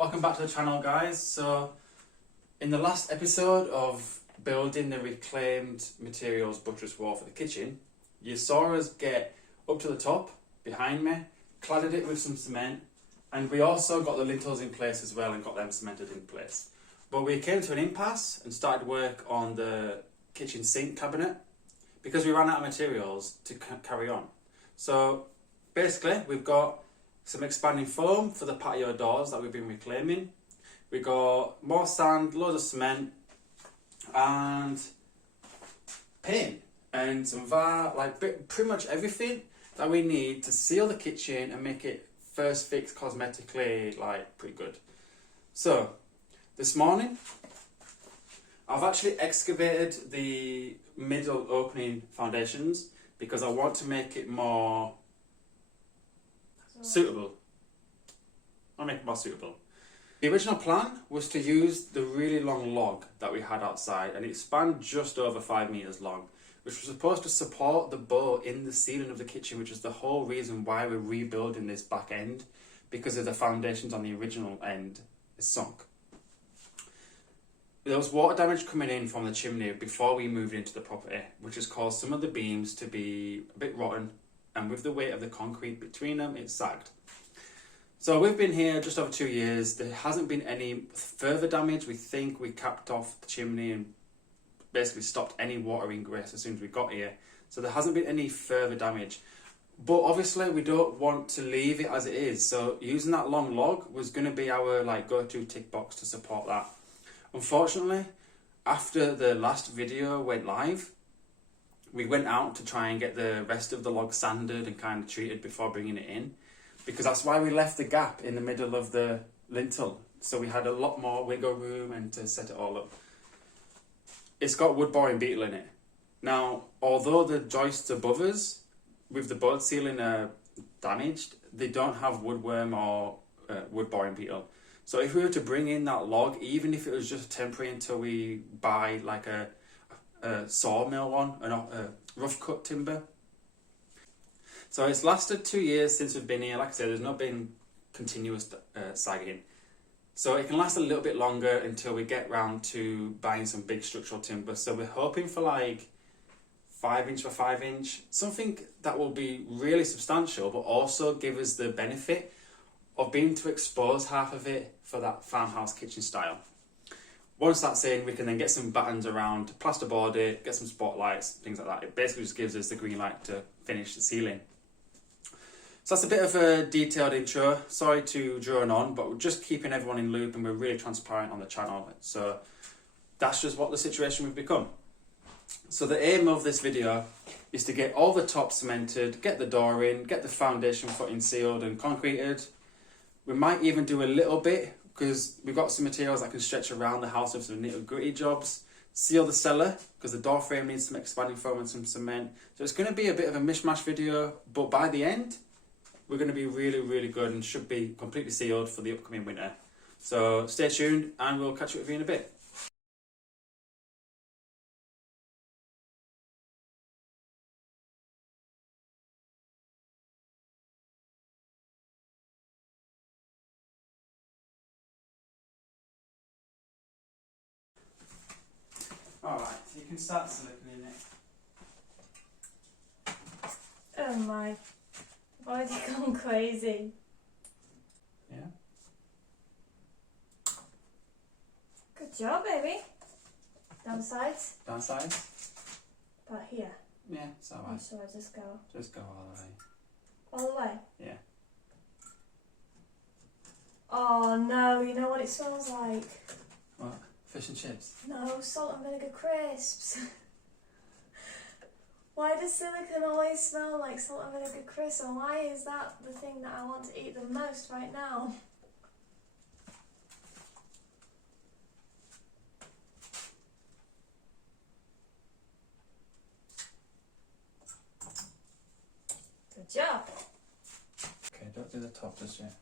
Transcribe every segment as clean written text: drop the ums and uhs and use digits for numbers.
Welcome back to the channel, guys. So in the last episode of building the reclaimed materials buttress wall for the kitchen, you saw us get up to the top behind me, cladded it with some cement, and we also got the lintels in place as well and got them cemented in place. But we came to an impasse and started work on the kitchen sink cabinet because we ran out of materials to carry on. So basically we've got some expanding foam for the patio doors that we've been reclaiming. We got more sand, loads of cement, and paint, and some pretty much everything that we need to seal the kitchen and make it first fix cosmetically pretty good. So this morning I've actually excavated the middle opening foundations because I want to make it more suitable. I'll make it more suitable. The original plan was to use the really long log that we had outside, and it spanned just over 5 meters long, which was supposed to support the bow in the ceiling of the kitchen, which is the whole reason why we're rebuilding this back end, because of the foundations on the original end is sunk. There was water damage coming in from the chimney before we moved into the property, which has caused some of the beams to be a bit rotten, and with the weight of the concrete between them, it sagged. So we've been here just over 2 years. There hasn't been any further damage. We think we capped off the chimney and basically stopped any water ingress as soon as we got here. So there hasn't been any further damage. But obviously we don't want to leave it as it is. So using that long log was going to be our go-to tick box to support that. Unfortunately, after the last video went live, we went out to try and get the rest of the log sanded and kind of treated before bringing it in, because that's why we left the gap in the middle of the lintel, so we had a lot more wiggle room and to set it all up. It's got wood boring beetle in it. Now, although the joists above us with the board ceiling are damaged, they don't have woodworm or wood boring beetle. So if we were to bring in that log, even if it was just temporary until we buy a sawmill one, a rough cut timber. So it's lasted 2 years since we've been here. Like I said, there's not been continuous sagging. So it can last a little bit longer until we get round to buying some big structural timber. So we're hoping for 5 inch by 5 inch, something that will be really substantial, but also give us the benefit of being to expose half of it for that farmhouse kitchen style. Once that's in, we can then get some battens around, plasterboard it, get some spotlights, things like that. It basically just gives us the green light to finish the ceiling. So that's a bit of a detailed intro. Sorry to drone on, but we're just keeping everyone in loop and we're really transparent on the channel. So that's just what the situation we've become. So the aim of this video is to get all the top cemented, get the door in, get the foundation footing sealed and concreted. We might even do a little bit, because we've got some materials that can stretch around the house with some nitty-gritty jobs. Seal the cellar, because the door frame needs some expanding foam and some cement. So it's going to be a bit of a mishmash video, but by the end, we're going to be really, really good and should be completely sealed for the upcoming winter. So stay tuned and we'll catch up with you in a bit. Alright, so you can start slipping in it. Oh my, why have you gone crazy? Yeah. Good job, baby. Down sides? Down sides? About here. Yeah, it's alright. So I just go. Just go all the way. All the way? Yeah. Oh no, you know what it smells like? What? Fish and chips? No, salt and vinegar crisps. Why does silicone always smell like salt and vinegar crisps, and why is that the thing that I want to eat the most right now? Good job. Okay, don't do the top just yet.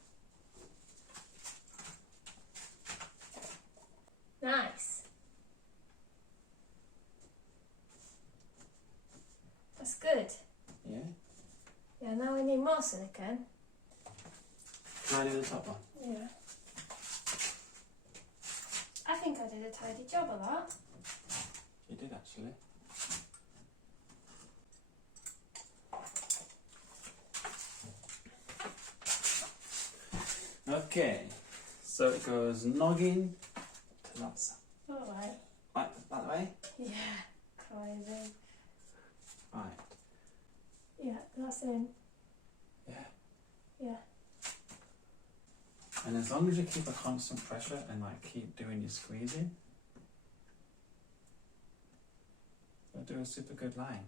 Nice. That's good. Yeah? Yeah, now we need more silicone. Can I do the top one? Yeah. good job of that. You did actually. Okay, so it goes noggin to that side. Alright. Right, that way? Yeah, crazy. Right. Yeah, that's in. Yeah. Yeah. And as long as you keep a constant pressure and like keep doing your squeezing, you'll do a super good line.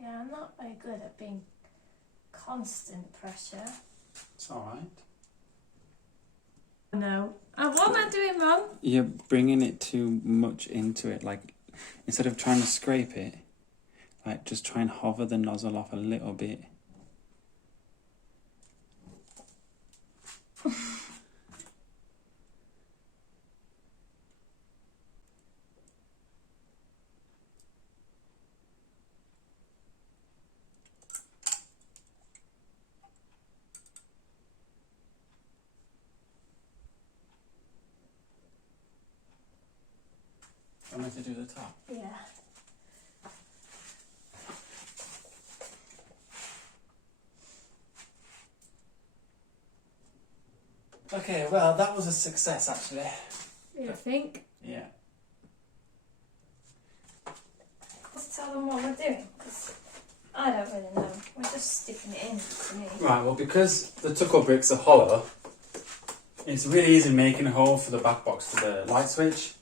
Yeah, I'm not very good at being constant pressure. It's alright. No. What am I doing wrong? You're bringing it too much into it. Like, instead of trying to scrape it, like just try and hover the nozzle off a little bit. I'm going to do the top. Yeah. Okay, well, that was a success actually. You think? Yeah. Let's tell them what we're doing, because I don't really know. We're just sticking it in to me. Right, well, because the tuckle bricks are hollow, it's really easy making a hole for the back box for the light switch.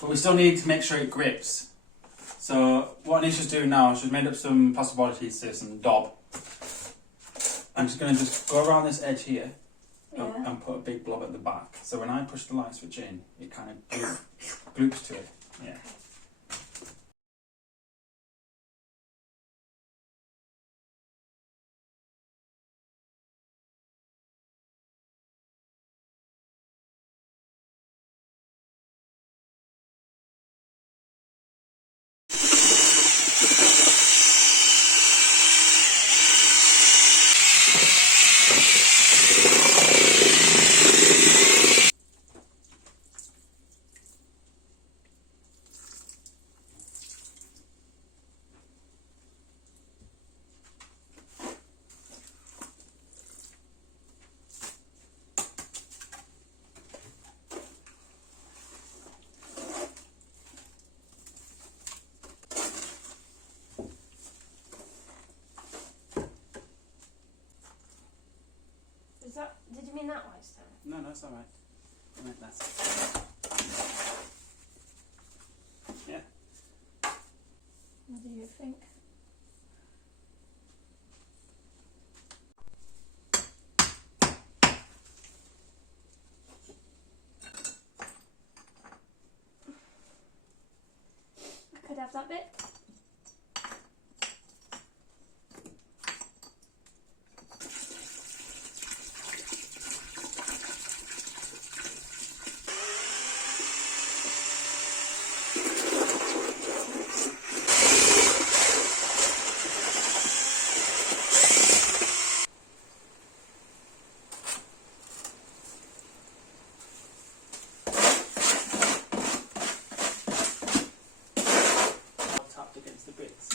But we still need to make sure it grips. So what Nisha's doing now, she's made up some plastic adhesive, some daub. I'm just going to just go around this edge here and put a big blob at the back. So when I push the light switch in, it kind of gloops to it. Yeah. Did you mean that way, Stan? No, it's alright. I meant that. Yeah. What do you think? I could have that bit. Tapped against the bricks.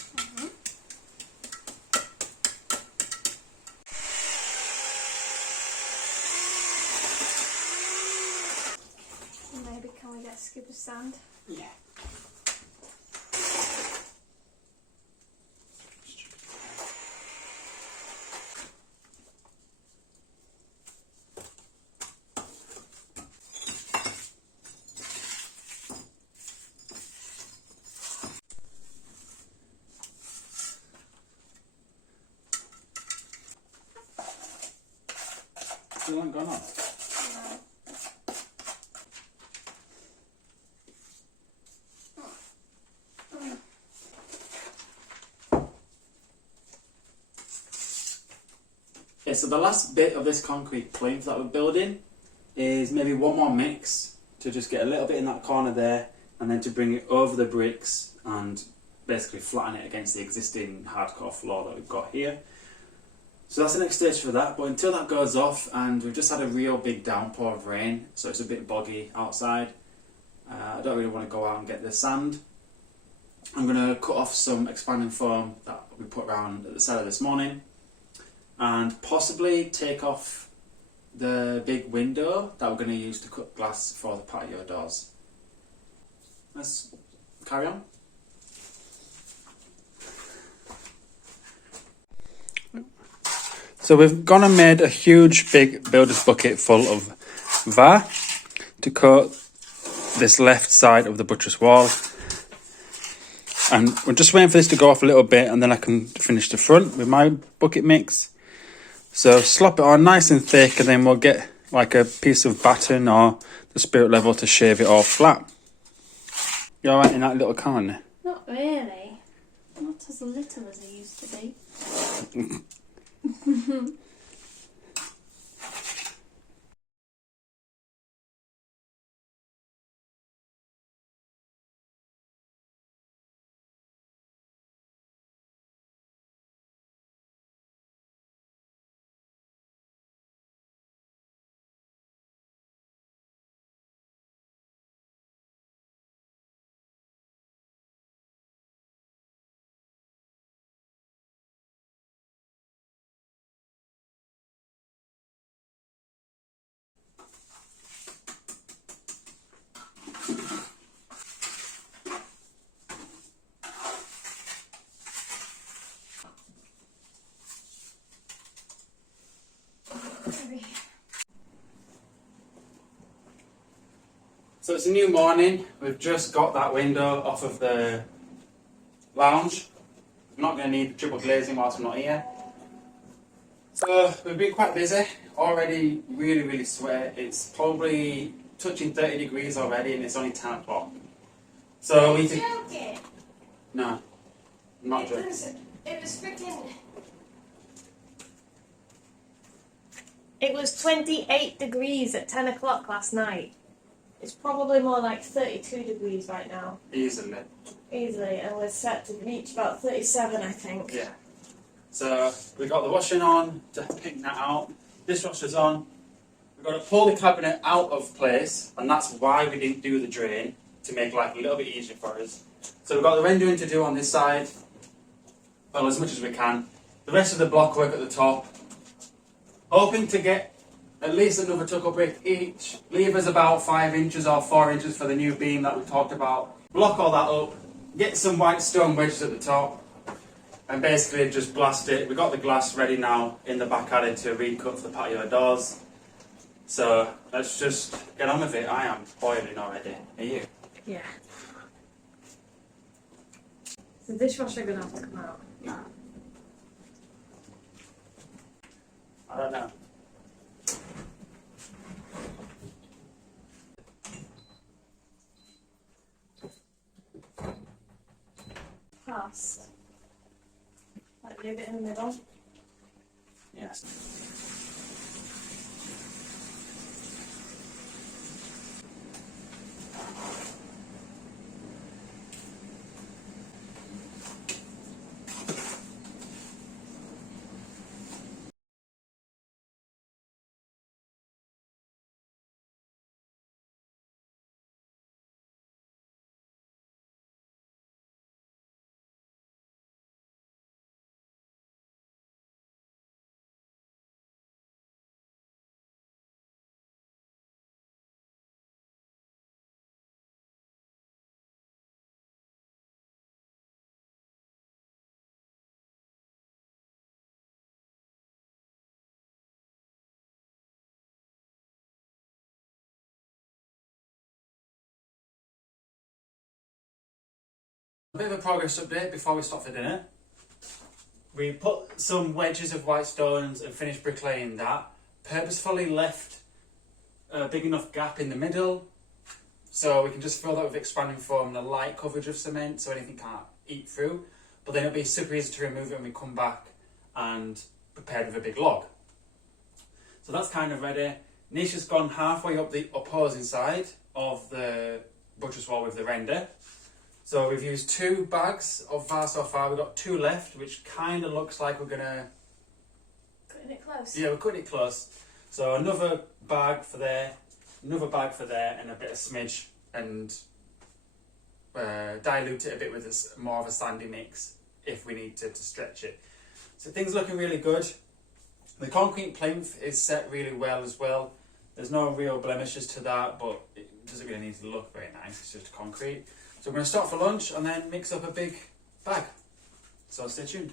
Maybe can we get a scoop of sand? Yeah. Still haven't gone off. Yeah, so the last bit of this concrete plinth that we're building is maybe one more mix to just get a little bit in that corner there, and then to bring it over the bricks and basically flatten it against the existing hardcore floor that we've got here. So that's the next stage for that, but until that goes off, and we've just had a real big downpour of rain, so it's a bit boggy outside. I don't really want to go out and get the sand. I'm going to cut off some expanding foam that we put around at the cellar this morning, and possibly take off the big window that we're going to use to cut glass for the patio doors. Let's carry on. So we've gone and made a huge big builder's bucket full of VAR to coat this left side of the buttress wall. And we're just waiting for this to go off a little bit, and then I can finish the front with my bucket mix. So slop it on nice and thick, and then we'll get like a piece of batten or the spirit level to shave it all flat. You alright in that little corner? Not really. Not as little as I used to be. So it's a new morning. We've just got that window off of the lounge. I'm not going to need triple glazing whilst I'm not here. So we've been quite busy. Already really sweaty. It's probably touching 30 degrees already, and it's only 10 o'clock. So we need to... Joking. No, I'm not joking. It was freaking... It was 28 degrees at 10 o'clock last night. It's probably more like 32 degrees right now. Easily. Easily, and we're set to reach about 37, I think. Yeah. So we've got the washing on to pick that out. Dishwasher's on. We've got to pull the cabinet out of place, and that's why we didn't do the drain, to make life a little bit easier for us. So we've got the rendering to do on this side, well, as much as we can. The rest of the block work at the top. Hoping to get at least another tuckle brick each. Leave us about 5 inches or 4 inches for the new beam that we talked about. Block all that up. Get some white stone wedges at the top. And basically just blast it. We've got the glass ready now in the back alley to recut for the patio doors. So let's just get on with it. I am boiling already. Are you? Yeah. Is the dishwasher going to have to come out? Nah. I don't know. Past. Like leave it in the middle. Yes. A bit of a progress update before we stop for dinner. We put some wedges of white stones and finished bricklaying that. Purposefully left a big enough gap in the middle so we can just fill that with expanding foam and a light coverage of cement so anything can't eat through. But then it'll be super easy to remove it when we come back and prepared with a big log. So that's kind of ready. Nisha's gone halfway up the opposing side of the buttress wall with the render. So we've used 2 bags of VAR so far. We've got 2 left, which kind of looks like we're gonna... Cutting it close. Yeah, we're cutting it close. So another bag for there, another bag for there, and a bit of smidge, and dilute it a bit with this more of a sandy mix if we need to stretch it. So things looking really good. The concrete plinth is set really well as well. There's no real blemishes to that, but it doesn't really need to look very nice. It's just concrete. So we're going to stop for lunch and then mix up a big bag. So stay tuned.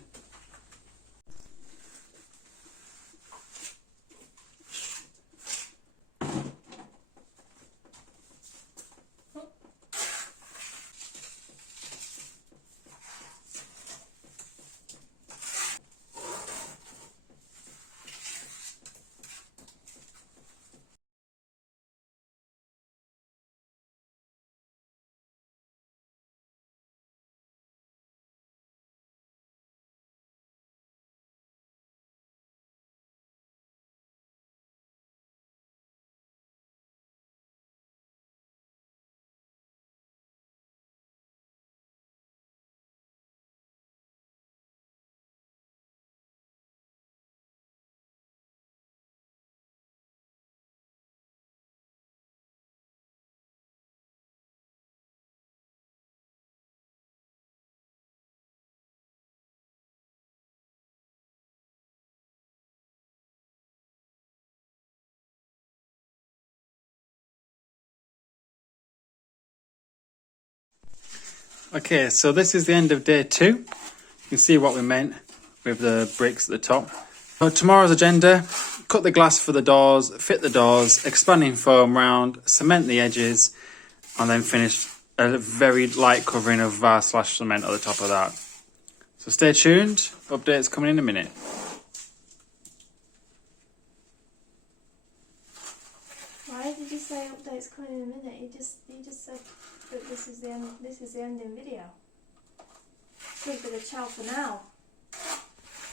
Okay, so this is the end of day 2. You can see what we meant with the bricks at the top. So tomorrow's agenda: cut the glass for the doors, fit the doors, expanding foam round, cement the edges, and then finish a very light covering of VAR/cement at the top of that. So stay tuned, updates coming in a minute. Why did you say updates coming in a minute? You just said that this is the ending video. Leave it a ciao for now.